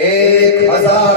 1000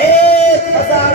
1000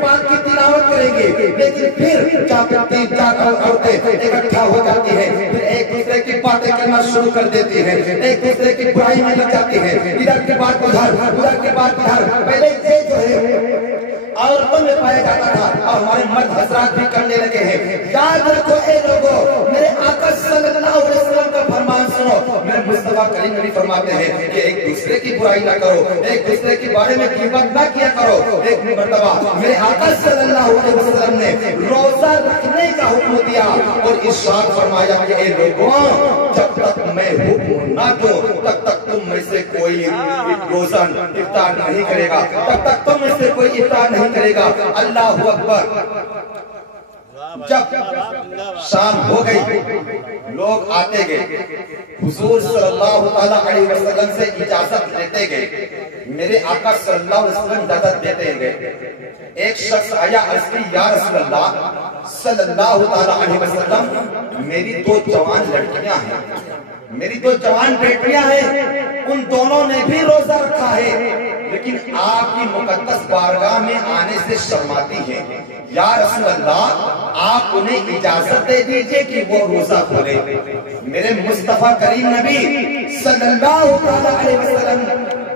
پاک کی تلاوت کریں گے، لیکن پھر تین چار عورتیں اکٹھا ہو جاتی ہیں، پھر ایک دوسرے کی باتیں کرنا شروع کر دیتی ہیں، ایک دوسرے کی برائی میں لگ جاتی ہیں، ادھر کی بات ادھر کی بات ادھر۔ پہلے یہ جو ہے عورتوں میں پایا جاتا تھا اور ہمارے مرد حضرات بھی کرنے لگے ہیں۔ یاد رکھو اے لوگوں، میرے آقا صلی اللہ علیہ وسلم کا فرمان سنو، میرے مصطفیٰ کریم نبی فرماتے ہیں کہ ایک دوسرے کی برائی نہ کرو، ایک دوسرے کے بارے میں غیبت نہ کیا کرو۔ ایک مرتبہ میرے آقا صلی اللہ علیہ وسلم نے روزہ رکھنے کا حکم دیا اور ارشاد فرمایا کہ اے لوگوں، جب تک میں حکم نہ دوں تب تک تم میں سے کوئی روزہ افطار نہیں کرے گا، تب تک تم میں سے کوئی افطار نہیں کرے گا۔ اللہ اکبر۔ جب شام ہو گئی، لوگ آتے گئے، حضور صلی اللہ علیہ وسلم سے اجازت لیتے گئے، میرے آقا صلی اللہ علیہ وسلم اجازت دیتے گئے۔ ایک شخص آیا، عرض کی یا رسول اللہ صلی اللہ علیہ وسلم، میری دو جوان لڑکیاں ہیں، میری دو جوان بیٹیاں ہیں، ان دونوں نے بھی روزہ رکھا ہے، لیکن آپ کی مقدس بارگاہ میں آنے سے شرماتی ہیں، یا رسول اللہ آپ انہیں اجازت دے دیجئے کہ وہ روزہ کھولے۔ میرے مصطفیٰ کریم نبی صلی اللہ علیہ وسلم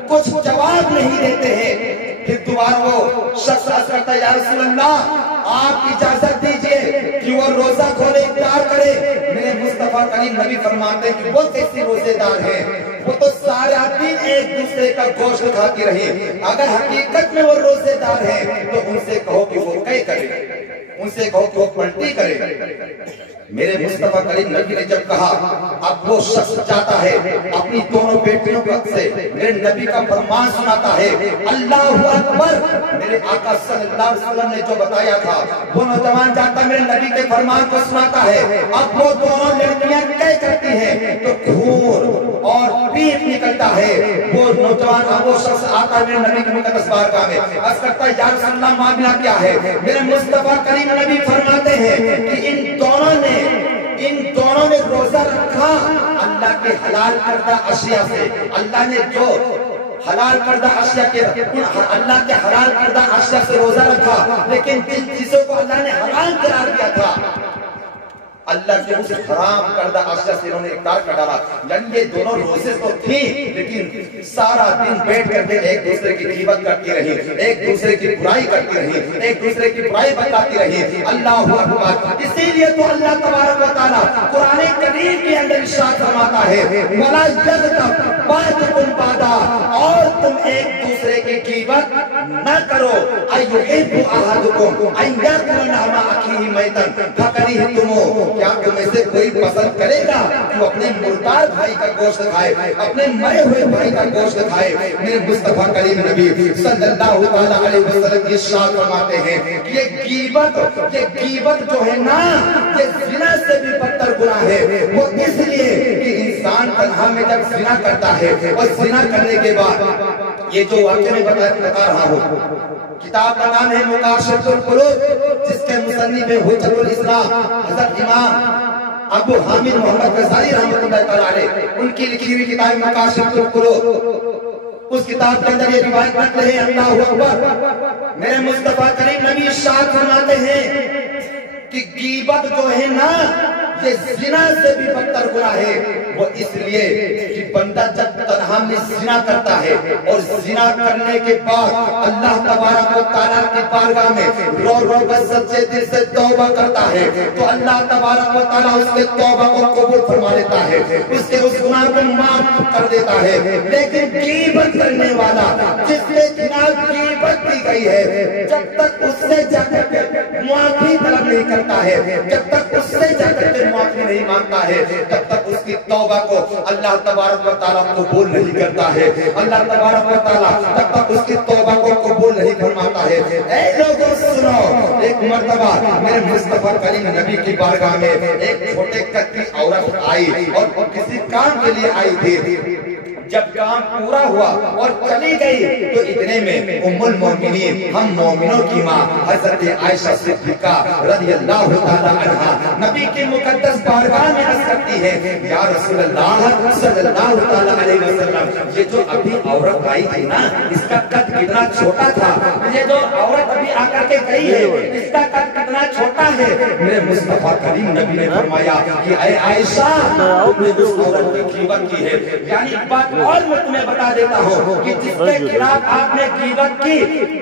کچھ جواب نہیں دیتے ہیں۔ پھر دوبارہ وہ شخص عرض کرتا ہے یا رسول اللہ آپ اجازت دیجئے کہ وہ روزہ کھولے، افطار کرے۔ میرے مصطفیٰ کریم نبی فرماتے ہیں کہ وہ کیسے روزے دار ہیں، وہ تو سارا دن ایک دوسرے کا گوشت کھاتی رہی۔ اگر حقیقت میں وہ روزے دار ہیں تو ان سے کہو کہ وہ قے کرے، ان سے کہو کہ وہ پلٹی کرے۔ میرے مصطفیٰ کریم نبی نے جب کہا، اب وہ شخص چاہتا ہے اپنی دونوں بیٹیوں سے میرے نبی کا فرمان سناتا ہے۔ اللہ اکبر۔ میرے آقا صلی اللہ علیہ وسلم نے جو بتایا تھا وہ نوجوان چاہتا میرے نبی کے فرمان کو سناتا ہے۔ اب وہ دونوں لڑکیاں قے کرتی ہیں تو خون اور پیپ نکلتا ہے۔ وہ نوجوان وہ شخص آتا ہے میرے نبی کی مقدس بارگاہ میں، عرض کرتا ہے یا رسول اللہ معاملہ کیا ہے؟ میرے مصطفیٰ کریم نبی فرماتے ہیں کہ ان دونوں نے روزہ رکھا اللہ کے حلال کردہ اشیاء سے۔ اللہ نے جو حلال کردہ اشیاء کے اللہ کے حلال کردہ اشیاء سے روزہ رکھا، لیکن جن چیزوں کو اللہ نے حرام قرار دیا تھا اللہ کے اس حرام کردہ اشیاء سے انہوں نے افطار کر ڈالا۔ یعنی یہ دونوں روزے تو تھی لیکن سارا دن بیٹھ کر کے ایک دوسرے کی غیبت کرتی رہی، ایک دوسرے کی برائی کرتی رہی، ایک دوسرے کی برائی بتاتی رہی۔ اللہ اکبر۔ اسی لیے تو اللہ تبارک و تعالیٰ قرآن کریم کے اندر ارشاد فرماتا ہے وَلَا يَغْتَبْ بَعْضُكُمْ بَعْضًا، اور تم ایک دوسرے کی غیبت نہ کرو۔ أَيُحِبُّ أَحَدُكُمْ أَن يَأْكُلَ لَحْمَ أَخِيهِ مَيْتًا فَكَرِهْتُمُوهُ، کیا تم میں سے کوئی پسند کرے گا کہ وہ اپنے مردار بھائی کا گوشت کھائے، اپنے مرے ہوئے بھائی کا گوشت کھائے؟ میرے مصطفیٰ کریم نبی صلی اللہ علیہ وسلم ارشاد فرماتے ہیں کہ یہ غیبت جو ہے نا، یہ زنا سے بھی بدتر گناہ ہے۔ وہ اس لیے کہ انسان تنہا میں جب زنا کرتا ہے اور زنا کرنے کے بعد یہ جو واقعہ میں بتا رہا ہوں، کتاب کا نام ہے مکاشفۃ القلوب، جس کے مصنف حجت الاسلام حضرت امام ابو حامد محمد غزالی رحمۃ اللہ تعالی علیہ، ان کی لکھی ہوئی کتاب مکاشفۃ القلوب، اس کتاب کے اندر یہ روایت نقل ہے۔ اللہ اکبر۔ میرے مصطفیٰ کریم نبی ارشاد فرماتے ہیں کہ غیبت جو ہے نا، یہ زنا سے بھی بدتر گناہ ہے۔ وہ اس لیے کہ بندہ جب تنہا میں زنا کرتا ہے اور زنا کرنے کے بعد اللہ تبارک و تعالیٰ کی بارگاہ میں رو رو کر سچے دل سے توبہ کرتا ہے تو اللہ تبارک و تعالیٰ اس کے توبہ کو قبول فرما لیتا ہے، اس کے اس گناہ کو معاف کر دیتا ہے۔ لیکن غیبت کرنے والا جس کے خلاف غیبت کی گئی ہے، جب تک اس سے جا کر کے معافی طلب نہیں کرتا ہے، جب تک اس سے جا کر کے معافی نہیں مانگتا ہے، تب تک اس کی توبہ کو اللہ تبارک و تعالیٰ قبول نہیں کرتا ہے۔ اللہ تبارک و تعالیٰ تب تک اس کی توبہ کو قبول نہیں فرماتا ہے۔ اے لوگوں سنو، ایک مرتبہ میرے مصطفیٰ کریم نبی کی بارگاہ میں ایک چھوٹے قد کی عورت آئی اور کسی کام کے لیے آئی تھی۔ جب کام پورا ہوا اور چلی گئی تو اتنے میں ام المومنین ہم مومنوں کی ماں حضرت عائشہ صدیقہ رضی اللہ تعالی عنہا نبی کی مقدس بارگاہ میں عرض کرتی ہے یا رسول اللہ صلی اللہ تعالی علیہ وسلم یہ جو ابھی عورت آئی تھی نا اس کا قد کتنا چھوٹا تھا، یہ جو عورت ابھی آ کر کے گئی ہے اس کا قد کتنا چھوٹا ہے۔ میرے مصطفیٰ کریم نبی نے فرمایا کہ اے عائشہ تم نے اس عورت کی غیبت کی ہے، یعنی بات اور میں تمہیں بتا دیتا ہوں کہ جس کے خلاف آپ نے غیبت کی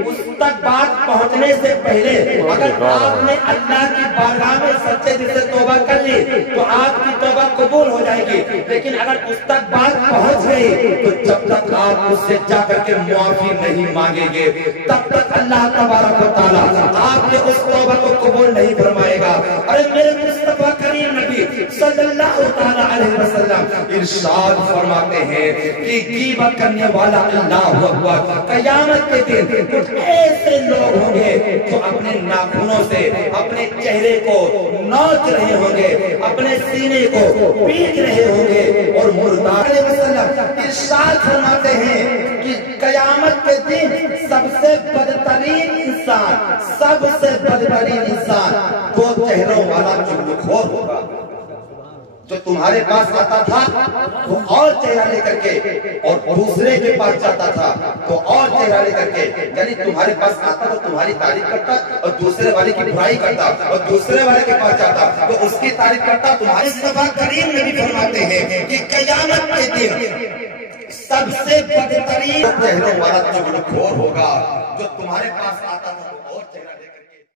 اس تک بات پہنچنے سے پہلے اگر آپ نے اللہ کی بارگاہ میں سچے دل سے توبہ کر لی تو آپ کی توبہ قبول ہو جائے گی، لیکن اگر اس تک بات پہنچ گئی تو جب تک آپ اس سے جا کر کے معافی نہیں مانگیں گے تب تک اللہ تبارک و تعالیٰ آپ کے اس توبہ کو قبول نہیں فرمائے گا۔ اور میرے مصطفیٰ کریم نبی صلی اللہ تعالیٰ علیہ وسلم ارشاد فرماتے ہیں کہ غیبت کرنے والا اللہ اکبر قیامت کے دن کچھ ایسے لوگ ہوں گے جو اپنے ناخنوں سے اپنے چہرے کو نوچ رہے ہوں گے، اپنے سینے کو پیٹ رہے ہوں گے اور مردار وسلم ارشاد فرماتے ہیں کہ قیامت کے دن سب سے بدترین انسان دو چہروں والا چغلخور ہوگا۔ جو تمہارے پاس آتا تھا وہ اور چہرہ لے کر کے اور دوسرے کے پاس جاتا تھا تو اور چہرہ لے کر کے، یعنی تمہارے پاس آتا تو تمہاری تعریف کرتا اور دوسرے والے کی برائی کرتا اور دوسرے والے کے پاس جاتا تو اس کی تعریف کرتا۔ تمہارے مصطفیٰ کریم نبی فرماتے ہیں کہ قیامت کے دن سب سے بدترین چہروں والا چغلخور ہوگا جو تمہارے پاس آتا تھا۔